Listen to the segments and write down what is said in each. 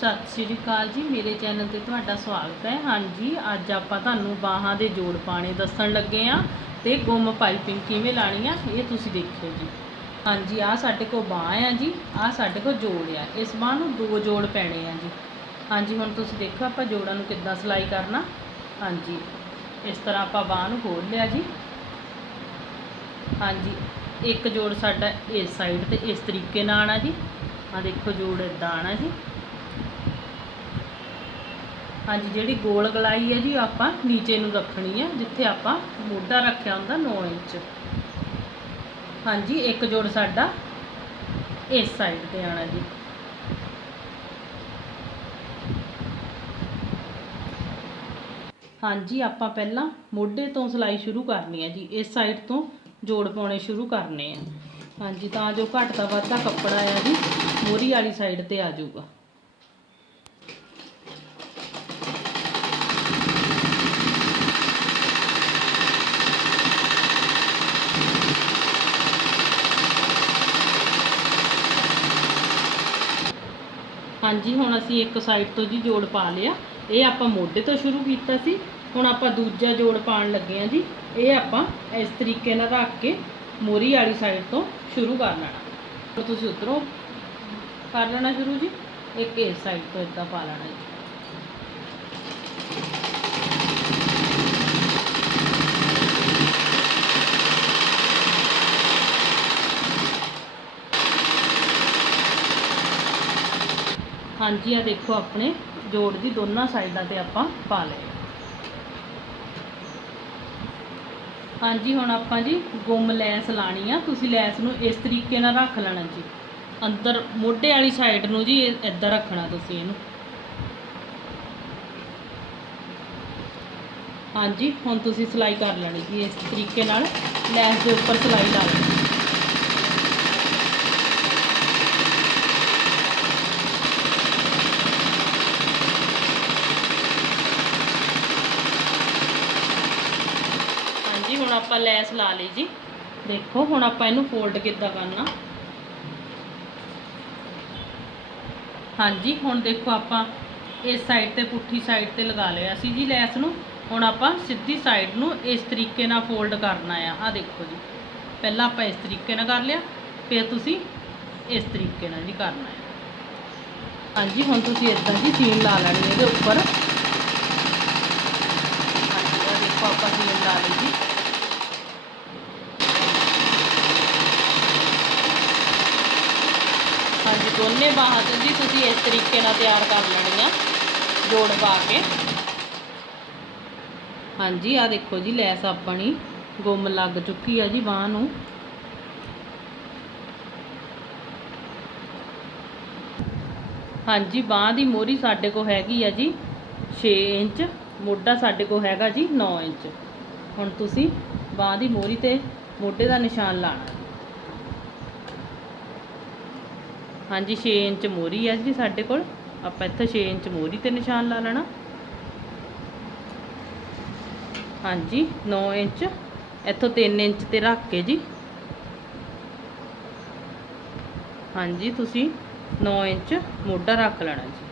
ਸਤਿ ਸ਼੍ਰੀ ਅਕਾਲ ਜੀ, ਮੇਰੇ ਚੈਨਲ ਤੇ ਤੁਹਾਡਾ ਸਵਾਗਤ ਹੈ। ਹਾਂਜੀ, ਅੱਜ ਆਪਾਂ ਤੁਹਾਨੂੰ ਬਾਹਾਂ ਦੇ ਜੋੜ ਪਾਣੇ ਦੱਸਣ ਲੱਗੇ ਆ ਤੇ ਗੁੰਮ ਪਾਈਪਿੰਗ ਕਿਵੇਂ ਲਾਣੀ ਆ, ਇਹ ਤੁਸੀਂ ਦੇਖਿਓ ਜੀ। ਹਾਂਜੀ ਆ ਸਾਡੇ ਕੋਲ ਬਾਹ ਆ ਜੀ ਆ ਸਾਡੇ ਕੋਲ ਜੋੜ ਆ। ਇਸ ਬਾਹ ਨੂੰ ਦੋ ਜੋੜ ਪੈਣੇ ਆ ਜੀ। ਹਾਂਜੀ, ਹੁਣ ਤੁਸੀਂ ਦੇਖੋ ਆਪਾਂ ਜੋੜਾਂ ਨੂੰ ਕਿੱਦਾਂ ਸਿਲਾਈ ਕਰਨਾ। ਹਾਂਜੀ, ਇਸ ਤਰ੍ਹਾਂ ਆਪਾਂ ਬਾਹ ਨੂੰ ਖੋਲ ਲਿਆ ਜੀ। ਹਾਂਜੀ, ਇੱਕ ਜੋੜ ਸਾਡਾ ਇਸ ਸਾਈਡ ਤੇ ਇਸ ਤਰੀਕੇ ਨਾਲ ਆਣਾ ਜੀ। ਆ ਦੇਖੋ ਜੋੜ ਇਦਾਂ ਆਣਾ ਜੀ। ਹਾਂਜੀ, ਜਿਹੜੀ ਗੋਲ ਗਲਾਈ ਹੈ ਜੀ ਆਪਾਂ ਨੀਚੇ ਨੂੰ ਰੱਖਣੀ ਹੈ, ਜਿੱਥੇ ਆਪਾਂ ਮੋਢਾ ਰੱਖਿਆ ਹੁੰਦਾ 9 ਇੰਚ। ਹਾਂਜੀ, ਇੱਕ ਜੋੜ ਸਾਡਾ ਇਸ ਸਾਈਡ ਤੇ ਆਣਾ ਜੀ। ਹਾਂਜੀ, ਆਪਾਂ ਪਹਿਲਾਂ ਮੋਢੇ ਤੋਂ ਸਿਲਾਈ ਸ਼ੁਰੂ ਕਰਨੀ ਹੈ ਜੀ, ਇਸ ਸਾਈਡ ਤੋਂ ਜੋੜ ਪਾਉਣੇ ਸ਼ੁਰੂ ਕਰਨੇ ਆ। ਹਾਂਜੀ, ਤਾਂ ਜੋ ਘੱਟ ਦਾ ਵੱਧਦਾ ਕੱਪੜਾ ਆ ਜੀ, ਮੋਰੀ ਵਾਲੀ ਸਾਈਡ ਤੇ ਆ ਜਾਊਗਾ। ਹਾਂਜੀ, ਹੁਣ ਅਸੀਂ ਇੱਕ ਸਾਈਡ ਤੋਂ ਜੀ ਜੋੜ ਪਾ ਲਿਆ। ਇਹ ਆਪਾਂ ਮੋਢੇ ਤੋਂ ਸ਼ੁਰੂ ਕੀਤਾ ਸੀ। ਹੁਣ ਆਪਾਂ ਦੂਜਾ ਜੋੜ ਪਾਉਣ ਲੱਗੇ ਆ ਜੀ। ਇਹ ਆਪਾਂ ਇਸ ਤਰੀਕੇ ਨਾਲ ਰੱਖ ਕੇ ਮੋਰੀ ਵਾਲੀ ਸਾਈਡ ਤੋਂ ਸ਼ੁਰੂ ਕਰ ਲੈਣਾ। ਤੁਸੀਂ ਉਧਰੋਂ ਕਰ ਲੈਣਾ ਸ਼ੁਰੂ ਜੀ। ਇੱਕ ਇਸ ਸਾਈਡ ਤੋਂ ਇਦਾਂ ਪਾ ਲੈਣਾ ਜੀ। ਹਾਂਜੀ ਆ ਦੇਖੋ ਆਪਣੇ ਜੋੜ ਦੀ ਦੋਨਾਂ ਸਾਈਡਾਂ ਤੇ ਆਪਾਂ ਪਾ ਲਏ। ਹਾਂਜੀ, ਹੁਣ ਆਪਾਂ ਜੀ ਗੁੰਮ ਲੈਸ ਲਾਣੀ ਆ। ਤੁਸੀਂ ਲੈਸ ਨੂੰ ਇਸ ਤਰੀਕੇ ਨਾਲ ਰੱਖ ਲੈਣਾ ਜੀ। ਅੰਦਰ ਮੋਢੇ ਵਾਲੀ ਸਾਈਡ ਨੂੰ ਜੀ ਇੱਦਾਂ ਰੱਖਣਾ ਤੁਸੀਂ ਇਹਨੂੰ। ਹਾਂਜੀ, ਹੁਣ ਤੁਸੀਂ ਸਿਲਾਈ ਕਰ ਲੈਣੀ ਜੀ, ਇਸ ਤਰੀਕੇ ਨਾਲ ਲੈਸ ਦੇ ਉੱਪਰ ਸਿਲਾਈ ਲਾ ਲੈਣੀ ਹਾਂਜੀ ਹੁਣ ਆਪਾਂ ਲੈਸ ਲਾ ਲਈ ਜੀ। ਦੇਖੋ, ਹੁਣ ਆਪਾਂ ਇਹਨੂੰ ਫੋਲਡ ਕਿੱਦਾਂ ਕਰਨਾ। ਹਾਂਜੀ, ਹੁਣ ਦੇਖੋ ਆਪਾਂ ਇਸ ਸਾਈਡ ਤੇ ਪੁੱਠੀ ਸਾਈਡ ਤੇ ਲਗਾ ਲਿਆ ਸੀ ਜੀ ਲੈਸ ਨੂੰ। ਹੁਣ ਆਪਾਂ ਸਿੱਧੀ ਸਾਈਡ ਨੂੰ ਇਸ ਤਰੀਕੇ ਨਾਲ ਫੋਲਡ ਕਰਨਾ ਆ। ਆ ਦੇਖੋ ਜੀ। ਪਹਿਲਾਂ ਆਪਾਂ ਇਸ ਤਰੀਕੇ ਨਾਲ ਕਰ ਲਿਆ, ਫਿਰ ਤੁਸੀਂ ਇਸ ਤਰੀਕੇ ਨਾਲ ਜੀ ਕਰਨਾ ਹੈ ਹਾਂਜੀ, ਹੁਣ ਤੁਸੀਂ ਇਦਾਂ ਜੀ ਸੀਨ ਲਾ ਲੈਣੀ ਇਹਦੇ ਉੱਪਰ। ਹਾਂਜੀ ਦੇਖੋ ਆਪਾਂ ਸੀਨ ਲਾ ਲਈ ਜੀ ਹਾਂਜੀ ਦੋਨੇ ਬਾਹਾਂ 'ਤੇ ਜੀ ਤੁਸੀਂ ਇਸ ਤਰੀਕੇ ਨਾਲ ਤਿਆਰ ਕਰ ਲੈਣੀਆਂ, ਜੋੜ ਪਾ ਕੇ। ਹਾਂਜੀ ਆ ਦੇਖੋ ਜੀ, ਲੈਸ ਆਪਣੀ ਗੁੰਮ ਲੱਗ ਚੁੱਕੀ ਆ ਜੀ ਬਾਹ ਨੂੰ। ਹਾਂਜੀ ਬਾਹ ਦੀ ਮੋਰੀ ਸਾਡੇ ਕੋਲ ਹੈਗੀ ਆ ਜੀ 6 ਇੰਚ, ਮੋਢਾ ਸਾਡੇ ਕੋਲ ਹੈਗਾ ਜੀ 9 ਇੰਚ। ਹੁਣ ਤੁਸੀਂ ਬਾਹ ਦੀ ਮੋਰੀ ਤੇ ਮੋਢੇ ਦਾ ਨਿਸ਼ਾਨ ਲਾਣਾ। ਹਾਂਜੀ 6 ਇੰਚ ਮੋਰੀ ਹੈ ਜੀ ਸਾਡੇ ਕੋਲ। ਆਪਾਂ ਇੱਥੇ 6 ਇੰਚ ਮੋਰੀ ਤੇ ਨਿਸ਼ਾਨ ਲਾ ਲੈਣਾ। ਹਾਂਜੀ 9 ਇੰਚ। ਇੱਥੋਂ 3 ਇੰਚ ਤੇ ਰੱਖ ਕੇ ਜੀ। ਹਾਂਜੀ, ਤੁਸੀਂ 9 ਇੰਚ ਮੋਢਾ ਰੱਖ ਲੈਣਾ ਜੀ।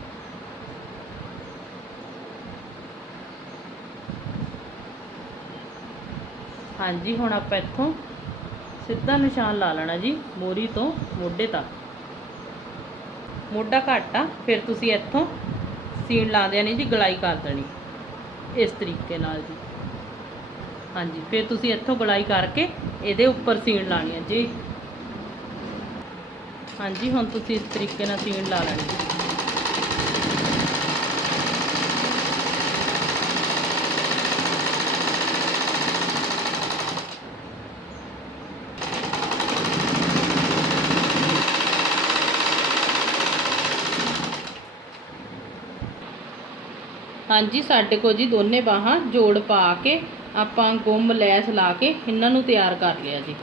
ਹਾਂਜੀ, ਹੁਣ ਆਪਾਂ ਇੱਥੋਂ ਸਿੱਧਾ ਨਿਸ਼ਾਨ ਲਾ ਲੈਣਾ ਜੀ, ਮੋਰੀ ਤੋਂ ਮੋਢੇ ਤੱਕ। ਮੋਢਾ ਘੱਟ ਆ, ਫਿਰ ਤੁਸੀਂ ਇੱਥੋਂ ਸੀਨ ਲਾ ਦੇਣੀ ਜੀ, ਗਲਾਈ ਕਰ ਦੇਣੀ। ਇਸ ਤਰੀਕੇ ਨਾਲ ਜੀ। ਹਾਂਜੀ, ਫਿਰ ਤੁਸੀਂ ਇੱਥੋਂ ਗਲਾਈ ਕਰਕੇ ਇਹਦੇ ਉੱਪਰ ਸੀਨ ਲਾਣੀ ਹੈ ਜੀ। ਹਾਂਜੀ, ਹੁਣ ਤੁਸੀਂ ਇਸ ਤਰੀਕੇ ਨਾਲ ਸੀਨ ਲਾ ਲੈਣੀ। ਹਾਂਜੀ, ਸਾਡੇ ਕੋਲ ਜੀ ਦੋਨੇ ਬਾਹਾਂ ਜੋੜ ਪਾ ਕੇ ਆਪਾਂ ਗੁੰਮ, ਲੈਸ ਲਾ ਕੇ ਇਹਨਾਂ ਨੂੰ ਤਿਆਰ ਕਰ ਲਿਆ ਜੀ।